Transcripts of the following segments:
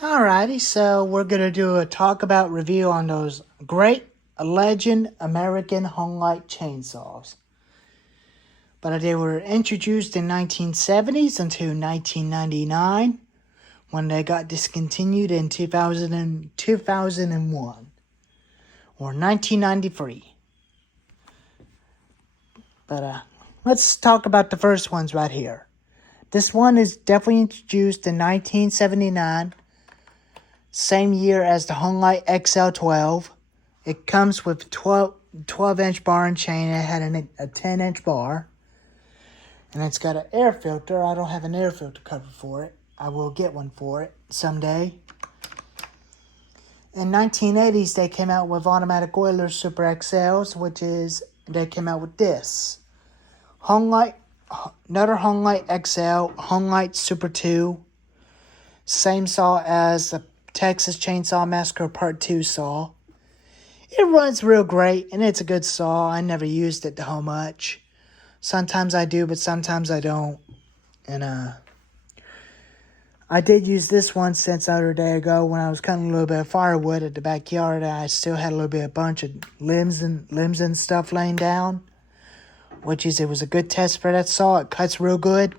Alrighty, so we're gonna do a talk about review on those great legend American homelite chainsaws. But they were introduced in 1970s until 1999 when they got discontinued in 2001 or 1993. But let's talk about the first ones right here. This one is definitely introduced in 1979. Same year as the homelite XL12. It comes with 12-inch bar and chain. It had a 10-inch bar. And it's got an air filter. I don't have an air filter cover for it. I will get one for it someday. In 1980s, they came out with automatic Oilers Super XLs, they came out with this. Another Homelite XL, Homelite Super 2. Same saw as the Texas Chainsaw Massacre Part 2 saw. It runs real great, and it's a good saw. I never used it the whole much. Sometimes I do, but sometimes I don't. And I did use this one since the other day ago when I was cutting a little bit of firewood at the backyard. I still had a bunch of limbs and stuff laying down. It was a good test for that saw. It cuts real good.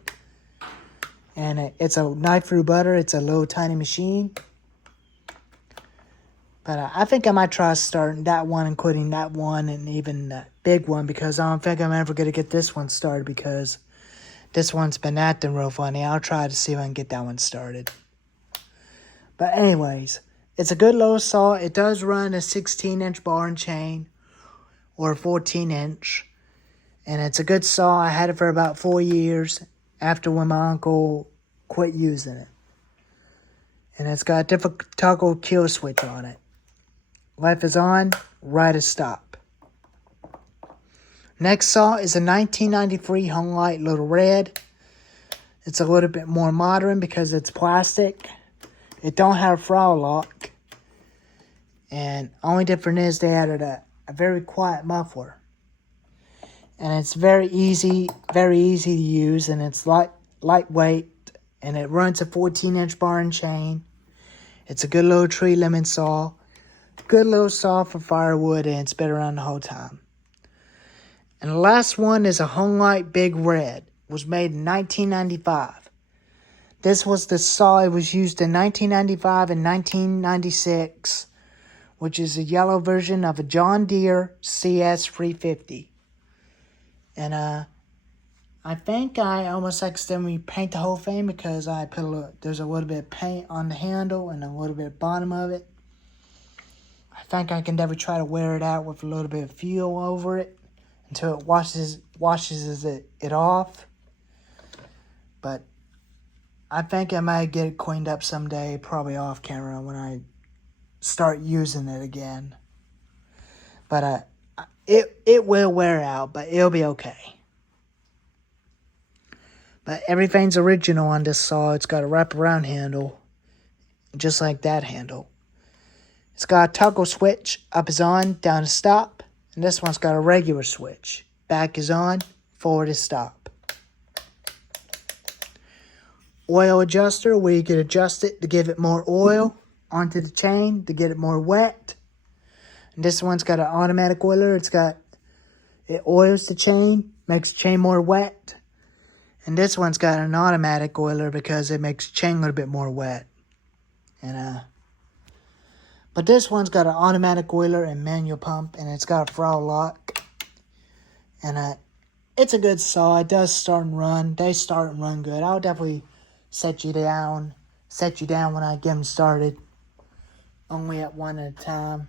And it's a knife through butter. It's a little tiny machine. But I think I might try starting that one and quitting that one and even the big one because I don't think I'm ever going to get this one started because this one's been acting real funny. I'll try to see if I can get that one started. But anyways, it's a good little saw. It does run a 16-inch bar and chain or a 14-inch. And it's a good saw. I had it for about 4 years after when my uncle quit using it. And it's got a different toggle kill switch on it. Left is on, right is stop. Next saw is a 1993 Homelite Little Red. It's a little bit more modern because it's plastic. It don't have a throttle lock. And only difference is they added a very quiet muffler. And it's very easy to use, and it's lightweight, and it runs a 14-inch bar and chain. It's a good little tree limb saw. Good little saw for firewood, and it's been around the whole time. And the last one is a Homelite Big Red. It was made in 1995. This was the saw. It was used in 1995 and 1996, which is a yellow version of a John Deere CS350. And I think I almost accidentally paint the whole thing because there's a little bit of paint on the handle and a little bit of bottom of it. I think I can never try to wear it out with a little bit of fuel over it until it washes it off. But I think I might get it cleaned up someday, probably off camera when I start using it again. But it will wear out, but it'll be okay. But everything's original on this saw. It's got a wraparound handle, just like that handle. It's got a toggle switch. Up is on, down is stop. And this one's got a regular switch. Back is on, forward is stop. Oil adjuster, where you can adjust it to give it more oil onto the chain to get it more wet. And this one's got an automatic oiler. It oils the chain, makes the chain more wet. And this one's got an automatic oiler because it makes the chain a little bit more wet. But this one's got an automatic oiler and manual pump, and it's got a throttle lock. And it's a good saw. It does start and run. They start and run good. I'll definitely set you down when I get them started. Only at one at a time.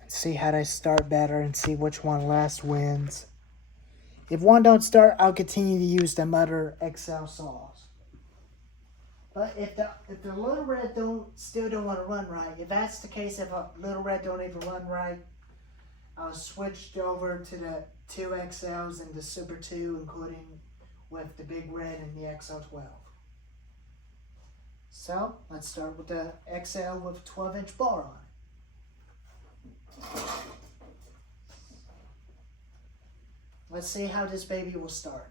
And see how they start better and see which one last wins. If one don't start, I'll continue to use them other XL saws. But if the Little Red still don't want to run right, if that's the case, if a Little Red don't even run right, I'll switch over to the 2 XLs and the Super 2, including with the Big Red and the XL12. So, let's start with the XL with a 12-inch bar on it. Let's see how this baby will start.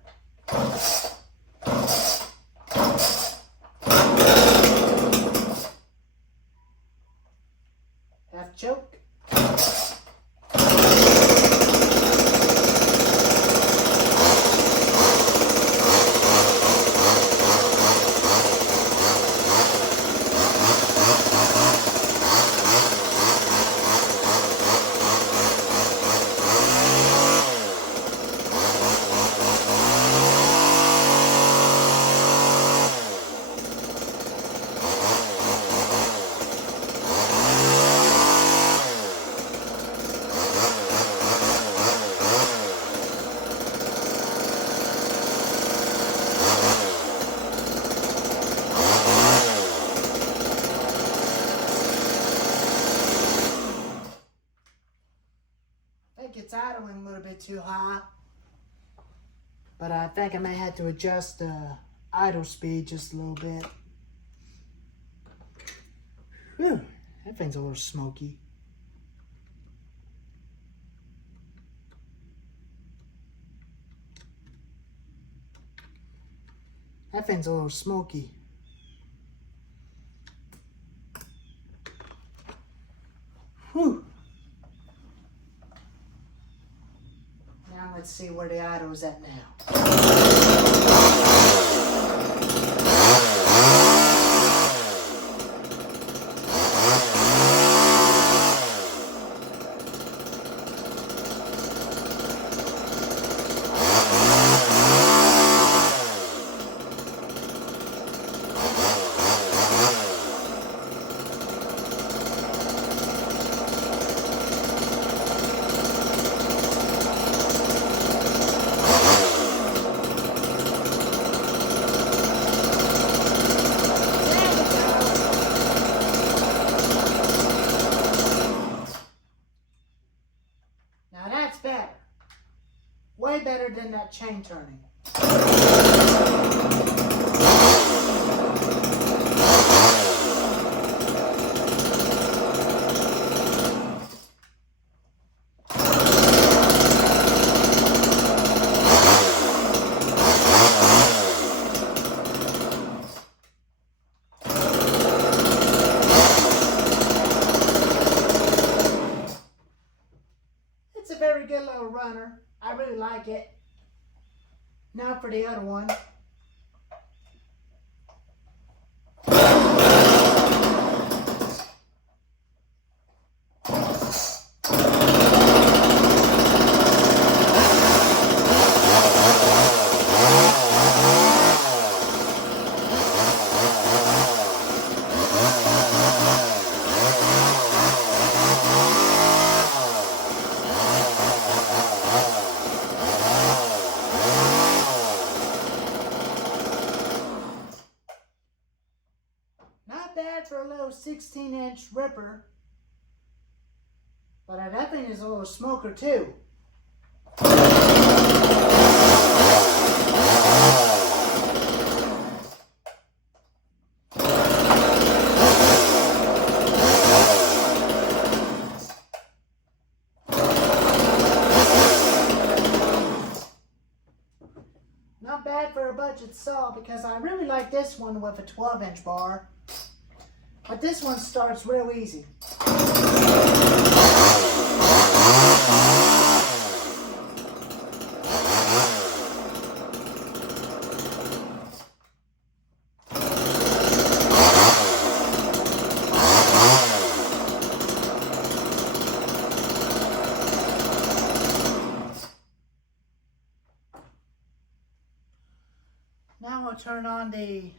bit too high. But I think I may have to adjust the idle speed just a little bit. Whew, that thing's a little smoky. That thing's a little smoky. Whew. Now let's see where the idle's at now. Better. Way better than that chain turning. It's a very good little runner. I really like it. Now for the other one. Bad for a little 16-inch ripper, but that thing is a little smoker too. Not bad for a budget saw, because I really like this one with a 12-inch bar. But this one starts real easy. Now I'll turn on the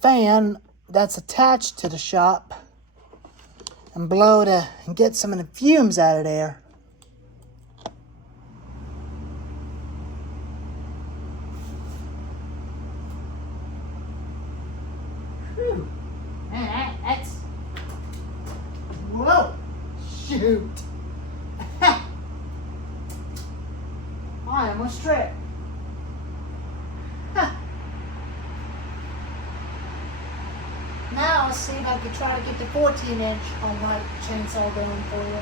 fan that's attached to the shop and blow to and get some of the fumes out of there. Whew. Man, that's whoa, shoot. I almost tripped. Now let's see if I can try to get the 14-inch homelite chainsaw going for you.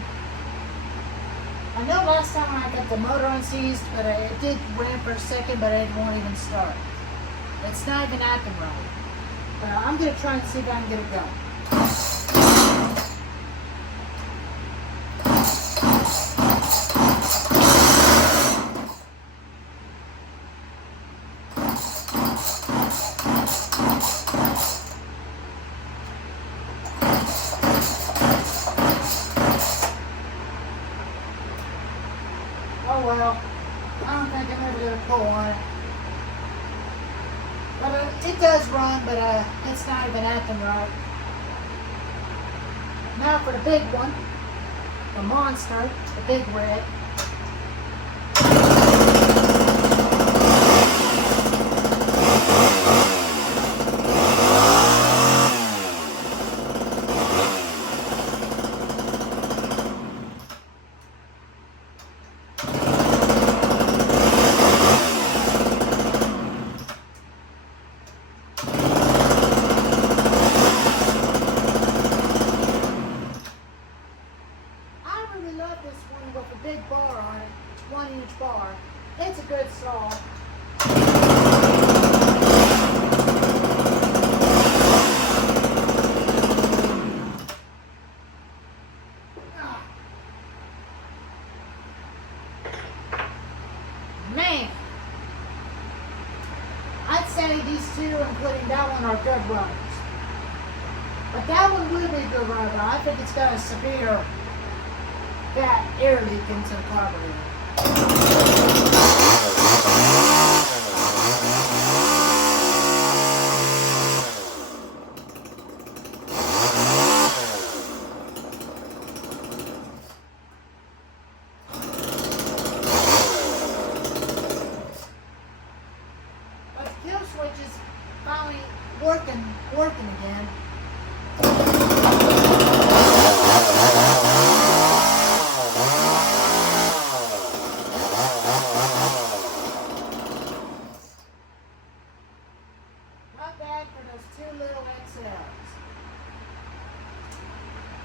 I know last time I got the motor unseized, but it did ram for a second, but it won't even start. It's not even acting right. But I'm going to try and see if I can get it going. Oh well, I don't think I'm ever going to pull on it. But it does run, but it's not even acting right. Now for the big one, the monster, the big red. say these two, including that one, are good runners. But that one will be a good runner. I think it's got a severe bad air leak into the carburetor. But the kill switch is finally working again. Not bad for those two little XLs.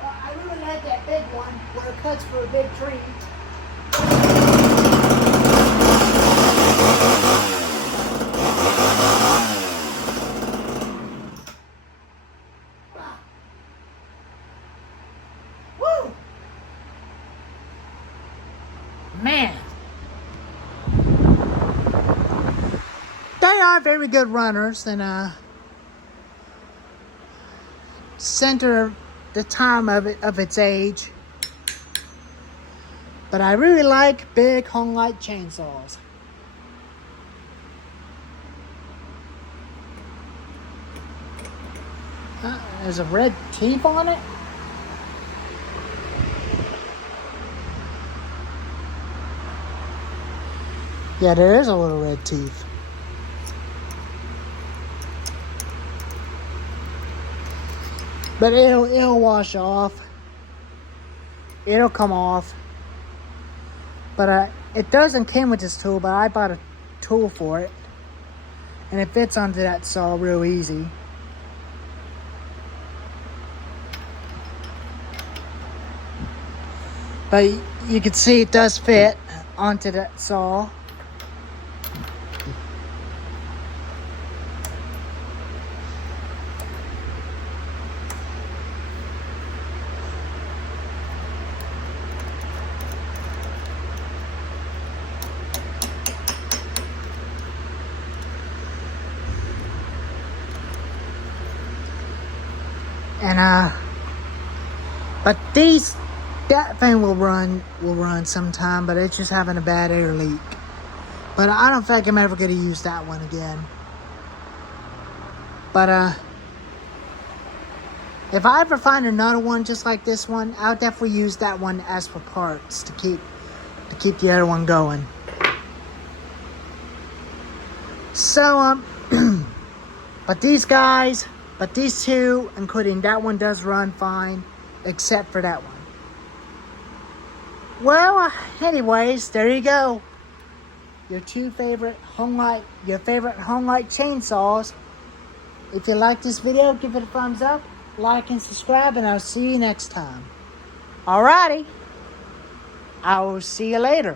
Well, I really like that big one where it cuts for a big tree. Woo! Man. They are very good runners, and center the time of its age. But I really like big homelite chainsaws. There's a red teeth on it. Yeah, there is a little red teeth. But it'll wash off. It'll come off. But it doesn't come with this tool, but I bought a tool for it. And it fits onto that saw real easy. But you can see it does fit onto that saw. And but that thing will run sometime, but it's just having a bad air leak. But I don't think I'm ever going to use that one again. But if I ever find another one just like this one, I'll definitely use that one as for parts to keep the other one going. So but these two, including that one, does run fine, except for that one. Well, anyways, there you go. Your favorite homelite chainsaws. If you like this video, give it a thumbs up, like and subscribe, and I'll see you next time. Alrighty. I will see you later.